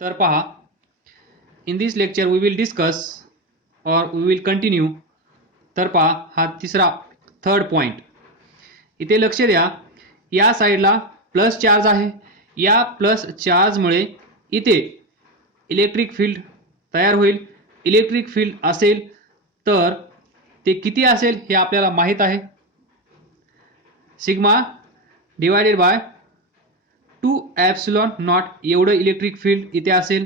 तर पहा, in this lecture we will discuss or we will continue. तर पहा, हा तिसरा थर्ड पॉइंट. इथे लक्ष द्या, या साईडला प्लस चार्ज आहे. या प्लस चार्जमुळे इथे इलेक्ट्रिक फील्ड तयार होईल. इलेक्ट्रिक फील्ड असेल तर ते किती असेल हे आपल्याला माहित आहे. Sigma divided by 2 epsilon not एवढं इलेक्ट्रिक फील्ड इथे असेल.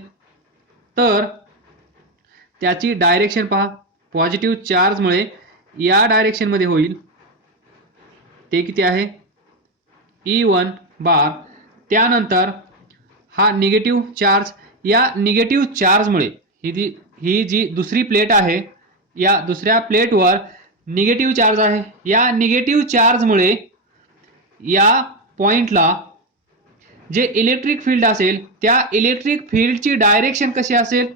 तर त्याची डायरेक्शन पहा, पॉझिटिव्ह चार्जमुळे या डायरेक्शनमध्ये होईल. ते किती आहे? E1 बार. त्यानंतर हा निगेटिव्ह चार्ज. या निगेटिव्ह चार्जमुळे ही जी दुसरी प्लेट आहे, या दुसऱ्या प्लेटवर निगेटिव्ह चार्ज आहे. या निगेटिव्ह चार्जमुळे या पॉइंटला जे इलेक्ट्रिक फील्ड असेल त्या इलेक्ट्रिक फील्डची डायरेक्शन कशी असेल?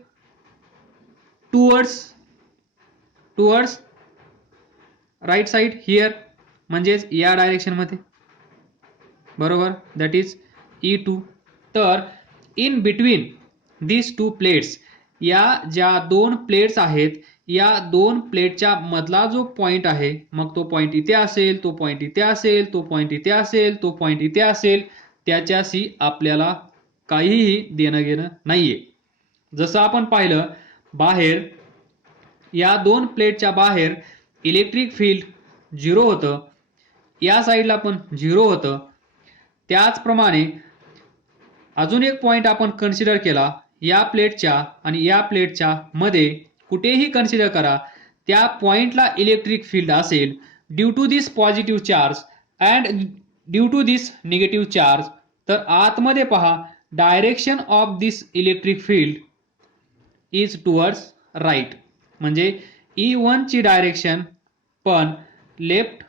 टुवर्ड्स राईट साइड हियर, म्हणजेच या डायरेक्शन मध्ये. बरोबर, दॅट इज E2. तर in between this two plates, या ज्या दोन प्लेट्स आहेत, या दोन प्लेटच्या मधला जो पॉइंट आहे, मग तो पॉइंट इथे असेल, तो पॉइंट इथे असेल, तो पॉइंट इथे असेल, तो पॉइंट इथे असेल, त्याच्याशी आपल्याला काहीही देणं घेणं नाहीये. जसं आपण पाहिलं, बाहेर या दोन प्लेटच्या बाहेर इलेक्ट्रिक फील्ड 0 होतं, या साईडला पण 0 होतं. त्याचप्रमाणे अजून एक पॉइंट आपण कन्सिडर केला, या प्लेटच्या आणि या प्लेटच्या मध्ये कुठेही कन्सिडर करा, त्या पॉइंटला इलेक्ट्रिक फील्ड असेल due to this positive charge and due to this negative charge. तर आतमध्ये पहा, direction of this electric field is towards right. म्हणजे E1 ची डायरेक्शन पण लेफ्ट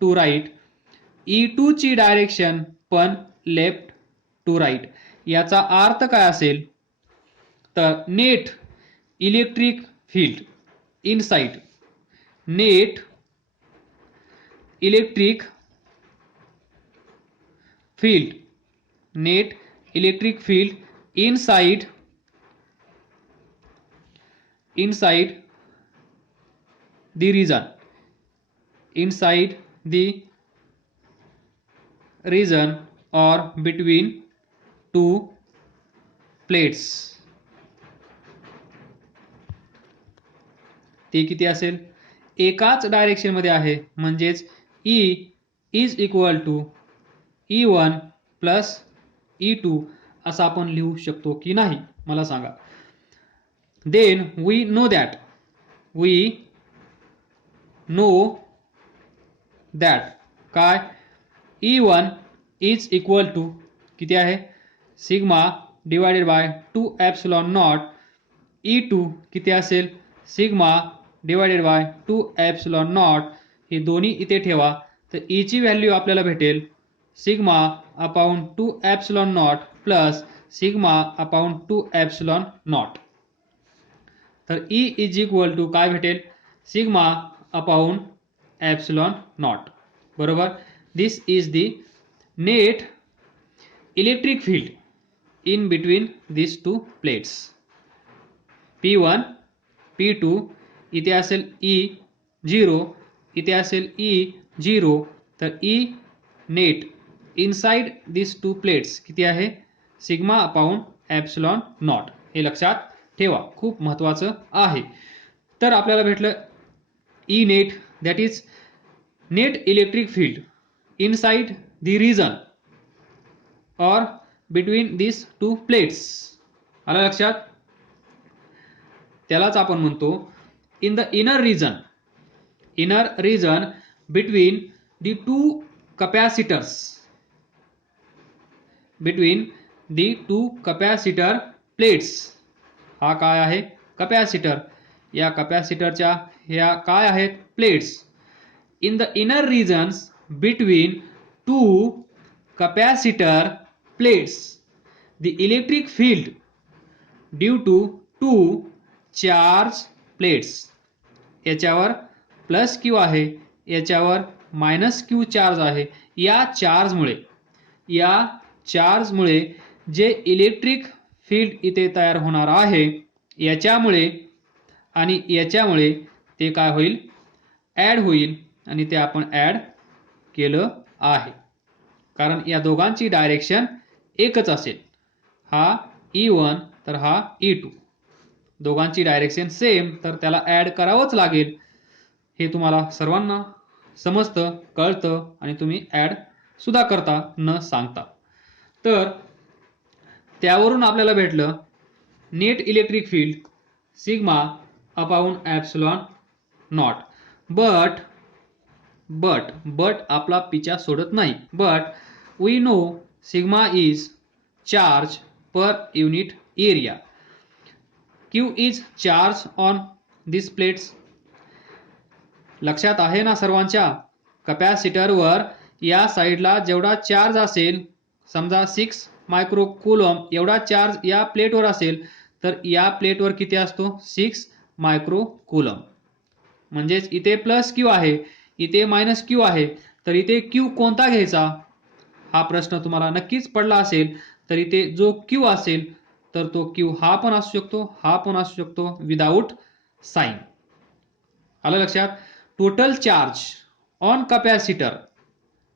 टू राईट, E2 ची डायरेक्शन पण लेफ्ट टू राईट. याचा अर्थ काय असेल? तर net electric field inside, net electric field, net electric field inside the region, inside the region or between two plates. ते किती असेल? एकाच डायरेक्शन मध्ये आहे, म्हणजेच E is equal to E1 plus E2 असं आपण लिहू शकतो की नाही, मला सांगा. देन वी नो दॅट काय? E1 इज इक्वल टू किती आहे? Sigma divided by 2 epsilon not. E2 किती असेल? Sigma divided by 2 epsilon not. हे दोन्ही इथे ठेवा, तर E ची व्हॅल्यू आपल्याला भेटेल sigma upon 2 epsilon not plus sigma upon 2 epsilon not. तर E इज इक्वल टू काय भेटेल? Sigma upon epsilon not. बरोबर. This is the net electric field in between this two plates. P1 P2 इथे असेल E0, इथे असेल E0. तर E net inside दिस two plates किती आहे? Sigma upon epsilon not. हे लक्षात ठेवा, खूप महत्वाचं आहे. तर आपल्याला भेटलं E net, that is net electric field inside the region और बिटवीन दिस टू प्लेट्स. आलं लक्षात? त्यालाच आपण म्हणतो in the inner region between the two capacitors, between the two capacitor plates. हा काय आहे? कपॅसिटर. या कपॅसिटरच्या ह्या काय आहेत? Plates. In the inner regions between two capacitor plates, the electric field due to two charge plates. याच्यावर plus Q आहे, याच्यावर मायनस क्यू चार्ज आहे. या चार्जमुळे जे इलेक्ट्रिक फील्ड इथे तयार होणार आहे. याच्यामुळे आणि याच्यामुळे ते काय होईल, ॲड होईल आणि ते आपण ॲड केलं आहे, कारण या दोघांची डायरेक्शन एकच असेल. हा E1 तर हा E2, दोघांची डायरेक्शन सेम, तर त्याला ॲड करावंच लागेल. हे तुम्हाला सर्वांना समजतं, कळतं आणि तुम्ही ॲड सुद्धा करता न सांगता. तर त्यावरून आपल्याला भेटलं net electric field sigma upon epsilon not. But आपला पिछा सोडत नाही. But we know sigma is charge per unit area. Q is charge on this plates. लक्षात आहे ना सर्वांच्या? कपॅसिटरवर या साईडला जेवढा चार्ज असेल, समजा 6 मायक्रो कुलॉम एवढा चार्ज या प्लेटवर असेल, तर या प्लेटवर किती असतो, 6 मायक्रो कुलॉम. म्हणजेच इथे प्लस क्यू आहे, इथे मायनस क्यू आहे, तर इथे क्यू कोणता घ्यायचा हा प्रश्न तुम्हाला नक्कीच पडला असेल. तर इथे जो क्यू असेल तर तो क्यू हा पण असू शकतो, हा पण असू शकतो, विदाऊट साइन. आलं लक्षात? टोटल चार्ज ऑन कपॅसिटर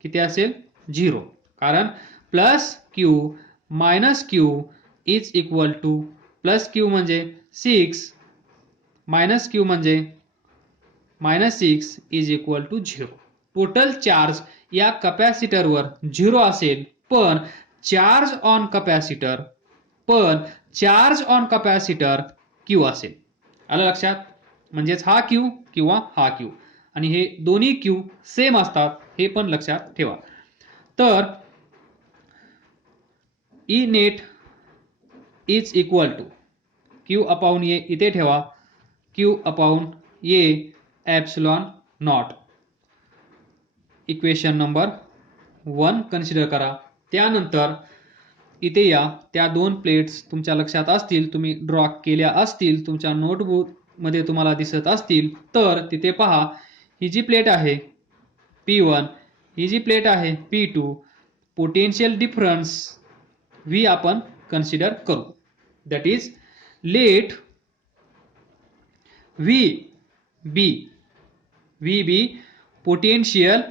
किती असेल, 0, कारण plus Q minus Q is equal to, plus Q म्हणजे 6 मायनस क्यू म्हणजे -6 is equal to 0. Total charge या कपॅसिटरवर 0 असेल, पण चार्ज ऑन कपॅसिटर क्यू असेल. आलं लक्षात? म्हणजेच हा क्यू किंवा हा क्यू, आणि हे दोन्ही क्यू सेम असतात, हे पण लक्षात ठेवा. तर E net is equal to Q upon A, इथे ठेवा, Q upon A epsilon naught. Equation number 1 consider करा. त्यानंतर इथे या, त्या दोन प्लेट्स तुमच्या लक्षात असतील, तुम्ही ड्रॉ केल्या असतील, तुमच्या नोटबुक मध्ये तुम्हाला दिसत असतील, तर तिथे पहा, ही जी प्लेट आहे P1, ही जी प्लेट आहे P2, पोटेन्शियल डिफरन्स V आपण कन्सिडर करू. That is let VB potential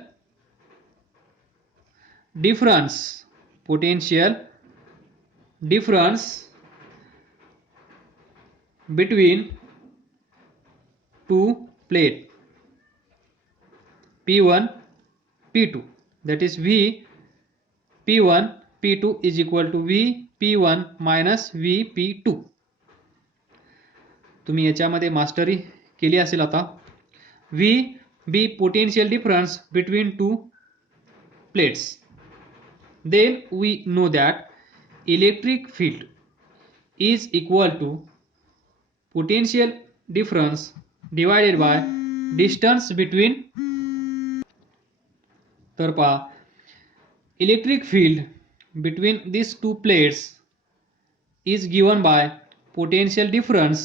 difference between two plate P1 P2, that is V P1 P2 is equal to V P1 minus V P2. तुम्ही याच्यामध्ये mastery केली असेल आता. VB potential difference between two plates. Then we know that electric field is equal to potential difference divided by distance between. तर पहा, electric field between these two plates is given by potential difference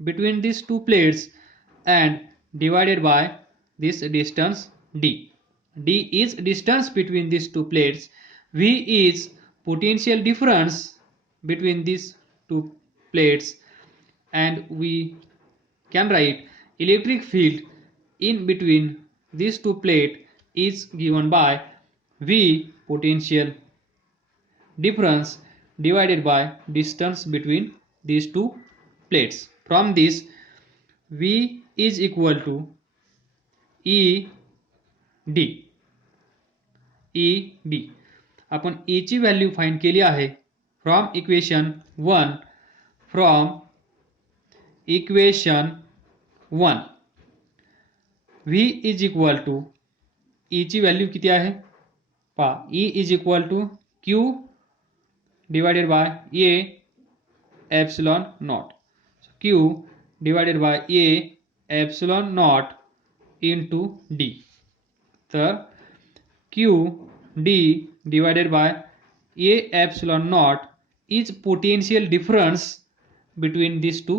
between these two plates and divided by this distance d. D is distance between these two plates, V is potential difference between these two plates, and we can write electric field in between these two plates is given by V potential difference divided by distance between these two plates. From this, V is equal to ED. आपण E ची value find केली आहे from equation 1. V is equal to, E ची value किती आहे पहा, E is equal to Q divided by A epsilon not. Q divided by A epsilon not into D. तर QD divided by A epsilon naught is potential difference between these two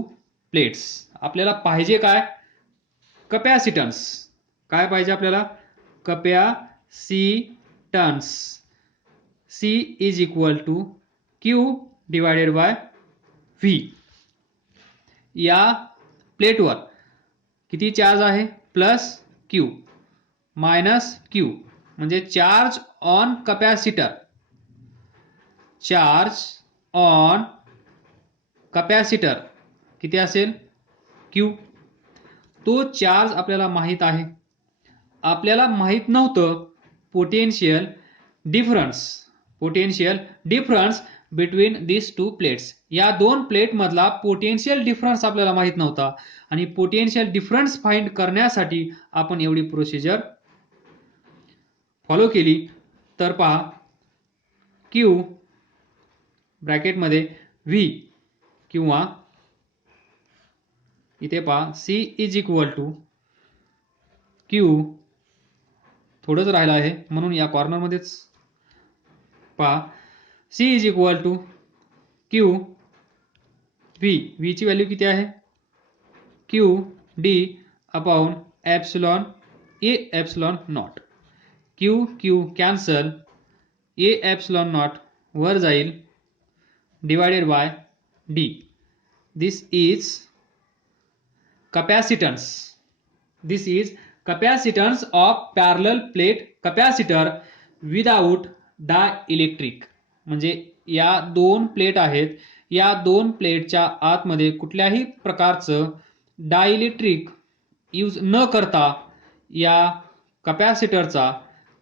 plates. आपल्याला पाहिजे काय, capacitance. काय पाहिजे आपल्याला, capacitance. C is equal to Q divided by V. या प्लेटवर किती चार्ज आहे? प्लस क्यू मायनस क्यू, म्हणजे charge on capacitor. Charge on capacitor किती असेल? क्यू. तो चार्ज आपल्याला माहित आहे. आपल्याला माहित नव्हतं potential difference between this two plates. या दोन प्लेट मधला पोटेन्शियल डिफरन्स आपल्याला माहित नव्हता, आणि पोटेन्शियल डिफरन्स फाइंड करण्यासाठी आपण एवढी प्रोसिजर फॉलो केली. तर पहा, क्यू ब्रॅकेटमध्ये व्ही किंवा इथे पहा C is equal to Q, थोडंच राहिलं आहे म्हणून या कॉर्नरमध्येच पहा, C is equal to Q V ची व्हॅल्यू किती आहे? Q D upon epsilon A epsilon not. Q cancel, A epsilon not वर जाईल, divided by D. This is capacitance. This is capacitance of parallel plate capacitor without dielectric. म्हणजे या दोन plate आहेत, या दोन प्लेटच्या आतमध्ये कुठल्याही प्रकारचं डायइलेक्ट्रिक यूज न करता या कपॅसिटरचा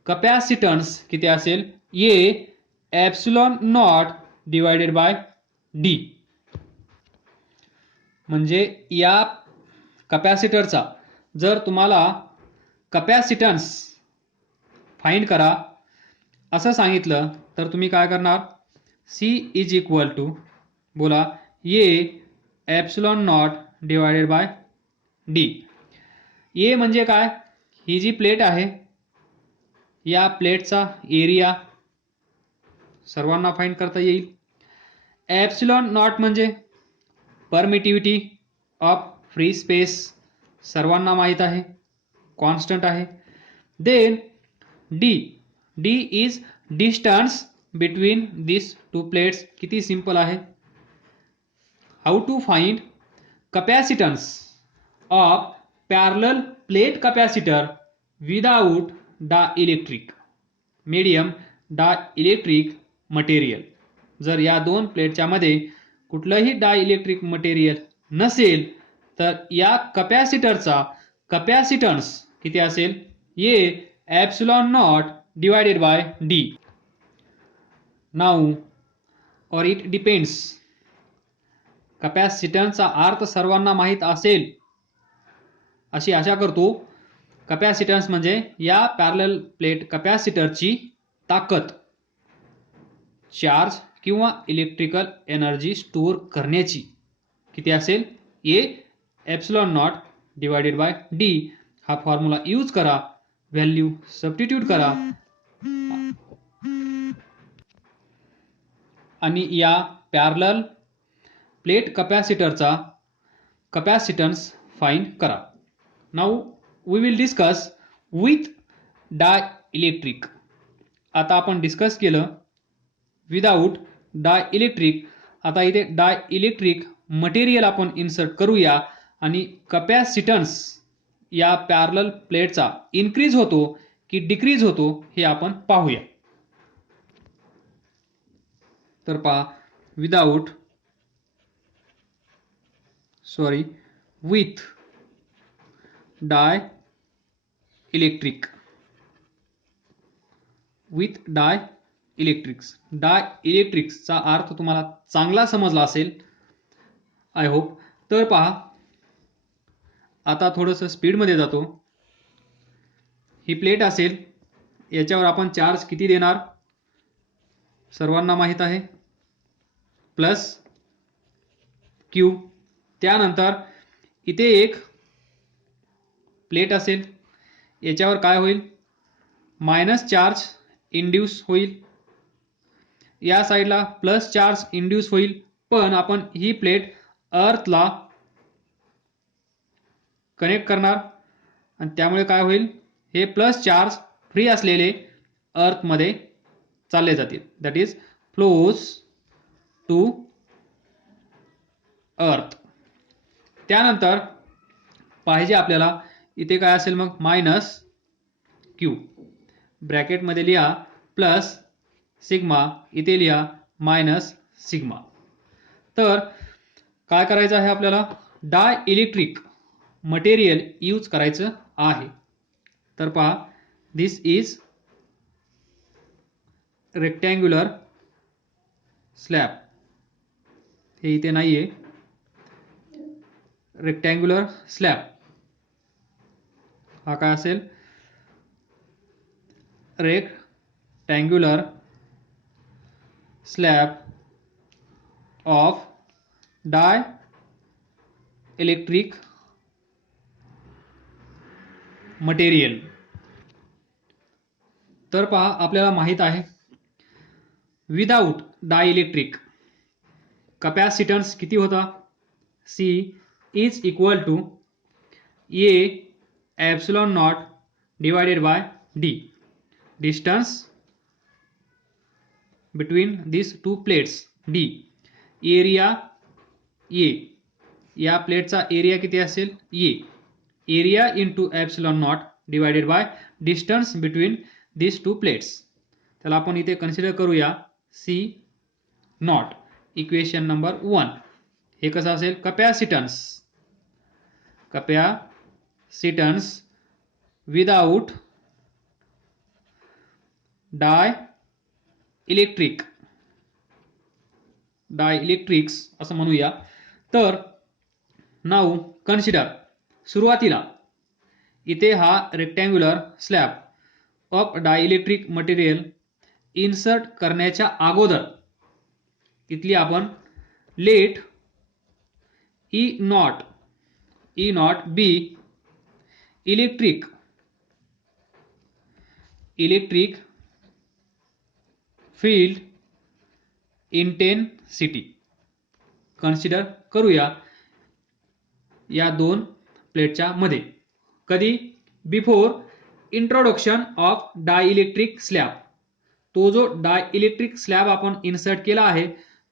कपॅसिटन्स किती असेल? A epsilon not divided by D. म्हणजे या कपॅसिटरचा जर तुम्हाला कपॅसिटन्स फाइंड करा असं सांगितलं तर तुम्ही काय करणार? सी इज इक्वल टू बोला A epsilon not divided by D. A म्हणजे काय? ही जी प्लेट आहे या प्लेटचा एरिया सर्वांना फाइंड करता येईल. एप्सिलॉन नॉट म्हणजे परमिटिव्हिटी ऑफ फ्री स्पेस, सर्वांना माहित आहे, कॉन्स्टंट आहे. Then D is distance between this two plates. किती सिंपल आहे. How to find capacitance of parallel plate capacitor without dielectric medium dielectric material. जर या दोन प्लेटच्या मध्ये कुठलंही डायइलेक्ट्रिक मटेरियल नसेल तर या कपॅसिटरचा कपॅसिटन्स किती असेल? A epsilon not divided by D. Now और इट डिपेंड्स. कपॅसिटन्सचा अर्थ सर्वांना माहित असेल अशी आशा करतो. कपॅसिटन्स म्हणजे या पॅरलल प्लेट कपॅसिटरची ताकद, चार्ज किंवा इलेक्ट्रिकल एनर्जी स्टोअर करण्याची किती असेल? A epsilon not divided by D. हा फॉर्म्युला यूज करा, व्हॅल्यू सबस्टिट्यूट करा आणि या पॅरलल प्लेट कपॅसिटरचा कपॅसिटन्स फाइंड करा. Now we will discuss with dielectric. आता आपण डिस्कस केलं विदाउट डायइलेक्ट्रिक. आता इथे डायइलेक्ट्रिक मटेरियल आपण इन्सर्ट करूया आणि कपॅसिटन्स या पॅरलल प्लेटचा इन्क्रीज होतो की डिक्रीज होतो हे आपण पाहूया. तर पहा, विथ डायइलेक्ट्रिक्सचा अर्थ तुम्हाला चांगला समजला असेल, आय होप. तर पहा, आता थोडंसं स्पीडमध्ये जातो. ही प्लेट असेल, याच्यावर आपण चार्ज किती देणार सर्वांना माहित आहे, प्लस क्यू. त्यानंतर इथे एक प्लेट असेल, याच्यावर काय होईल? मायनस चार्ज इंड्यूस होईल. या साईडला प्लस चार्ज इंड्यूस होईल. पण आपण ही प्लेट अर्थला कनेक्ट करणार आणि त्यामुळे काय होईल? हे प्लस चार्ज फ्री असलेले अर्थमध्ये चालले जातील. That is flows to earth. त्यानंतर पाहिजे आपल्याला इथे काय असेल मग मायनस क्यू, ब्रॅकेटमध्ये लिहा प्लस सिग्मा, इथे लिहा मायनस सिग्मा. तर काय करायचं आहे आपल्याला, डाय इलेक्ट्रिक मटेरियल यूज करायचं आहे. तर पहा, दिस इज रेक्टँग्युलर स्लॅब, हे इथे नाहीये, रेक्टँग्युलर स्लॅब हा काय असेल, rectangular slab of dielectric material. तर पहा, आपल्याला माहित आहे विदाउट डायइलेक्ट्रिक कॅपॅसिटन्स किती होता, C is equal to A epsilon not divided by D, distance between this two plates D, area A, या प्लेटचा एरिया किती असेल A, area into epsilon not divided by distance between this two plates. त्याला आपण इथे consider करूया C not, equation number 1. हे कसं असेल, capacitance, capacitance without dielectrics असं म्हणूया. तर नाऊ कन्सिडर, सुरुवातीला इथे हा rectangular slab of dielectric material insert करण्याच्या अगोदर इथली आपण let E not be electric field intensity consider करूया या दोन प्लेटच्या मध्ये. कधी, before introduction of dielectric slab. तो जो डायइलेक्ट्रिक स्लॅब आपण इन्सर्ट केला आहे,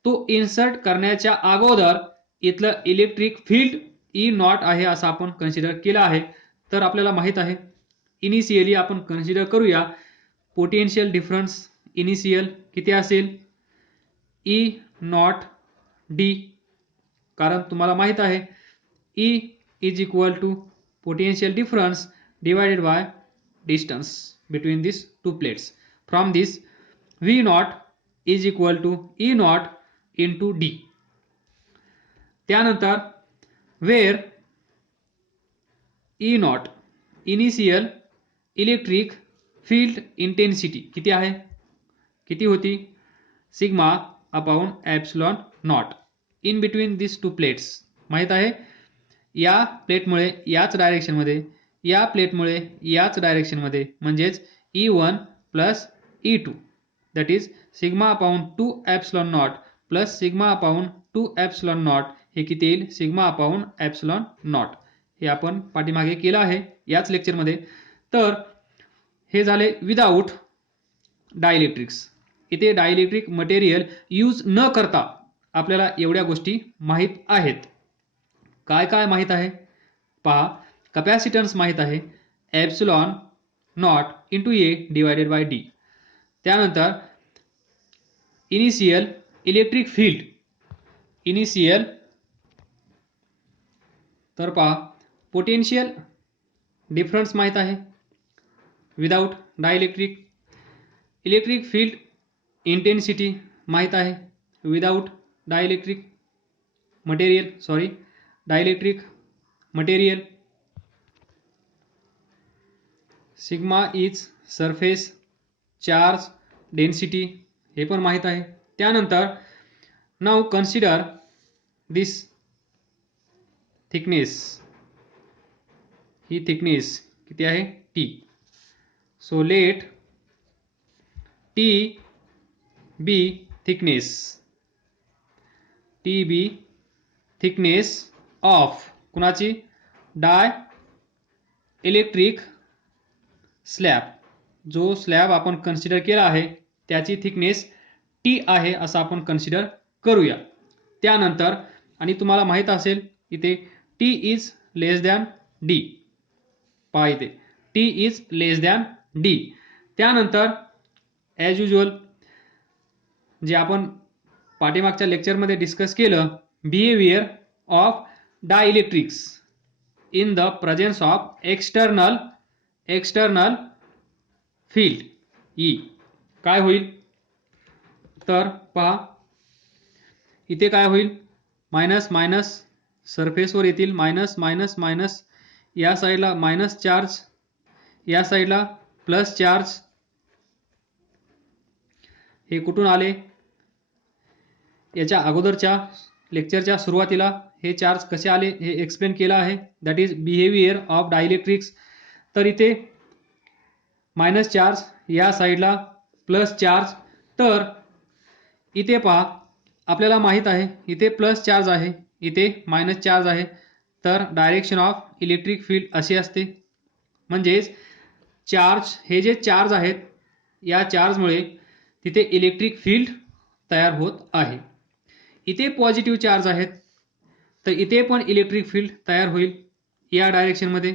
तो इन्सर्ट करण्याच्या अगोदर इथलं इलेक्ट्रिक फील्ड ई नॉट आहे असं आपण कन्सिडर केलं आहे. तर आपल्याला माहित आहे, इनिशियली आपण कन्सिडर करूया पोटेन्शियल डिफरन्स इनिशियल किती असेल, ई नॉट डी, कारण तुम्हाला माहित आहे E is equal to potential difference divided by distance between this two plates. From this V naught is equal to E naught into D. त्यानंतर where E naught initial electric field intensity किती आहे, किती होती, sigma upon epsilon naught in between this two plates. माहित आहे, या प्लेटमुळे याच डायरेक्शनमध्ये, या प्लेटमुळे याच डायरेक्शनमध्ये, म्हणजेच E1 plus E2 that is sigma upon 2 epsilon not plus sigma upon 2 epsilon not, हे किती येईल, सिग्मा अपॉन एप्सिलॉन नॉट. हे आपण पाठीमागे केलं आहे याच लेक्चरमध्ये. तर हे झाले विदाउट डायइलेक्ट्रिक्स. इथे डायइलेक्ट्रिक मटेरियल यूज न करता आपल्याला एवढ्या गोष्टी माहीत आहेत. काय काय माहीत आहे पहा, कॅपॅसिटन्स माहीत आहे, epsilon not into A divided by D. त्यानंतर इनिशियल इलेक्ट्रिक फील्ड, इनिशियल, तर पहा पोटेन्शियल डिफरन्स माहीत आहे without dielectric, electric field intensity माहीत आहे without dielectric material, sigma is surface charge density हे पण माहीत आहे. त्यानंतर नाउ कन्सिडर दिस थिकनेस, ही थिकनेस किती आहे, T. So let T be thickness of कुणाची, डाय इलेक्ट्रिक स्लॅब. जो स्लॅब आपण कन्सिडर केला आहे त्याची थिकनेस T आहे असं आपण कन्सिडर करूया. त्यानंतर आणि तुम्हाला माहीत असेल इथे T is less than D. पहा इथे T is less than D. त्यानंतर ॲज युजल जे आपण पाठीमागच्या लेक्चरमध्ये डिस्कस केलं, behaviour of dielectrics in the presence of external field E काय होईल. तर पहा इथे काय होईल, मायनस मायनस सरफेसवर येतील, मायनस मायनस मायनस, या साईडला मायनस चार्ज, या साईडला प्लस चार्ज. हे कुठून आले, याच्या अगोदरच्या लेक्चरच्या सुरुवातीला हे चार्ज कसे आले हे एक्सप्लेन केलं आहे. That is behaviour of dielectrics. तर इथे मायनस चार्ज, या साईडला प्लस चार्ज. तर इथे पहा आपल्याला माहीत आहे इथे प्लस चार्ज आहे, इथे मायनस चार्ज आहे. तर डायरेक्शन ऑफ इलेक्ट्रिक फील्ड अशी असते. म्हणजेच चार्ज, हे जे चार्ज आहेत या चार्जमुळे तिथे इलेक्ट्रिक फील्ड तयार होत आहे. इथे पॉझिटिव्ह चार्ज आहेत तर इथे पण इलेक्ट्रिक फील्ड तयार होईल या डायरेक्शनमध्ये.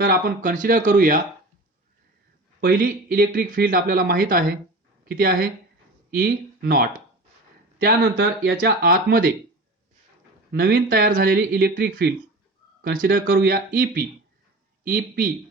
तर आपण कन्सिडर करूया पहिली इलेक्ट्रिक फील्ड आपल्याला माहीत आहे किती आहे, ई नॉट. त्यानंतर याच्या आतमध्ये नवीन तयार झालेली इलेक्ट्रिक फील्ड कन्सिडर करूया ई पी. E P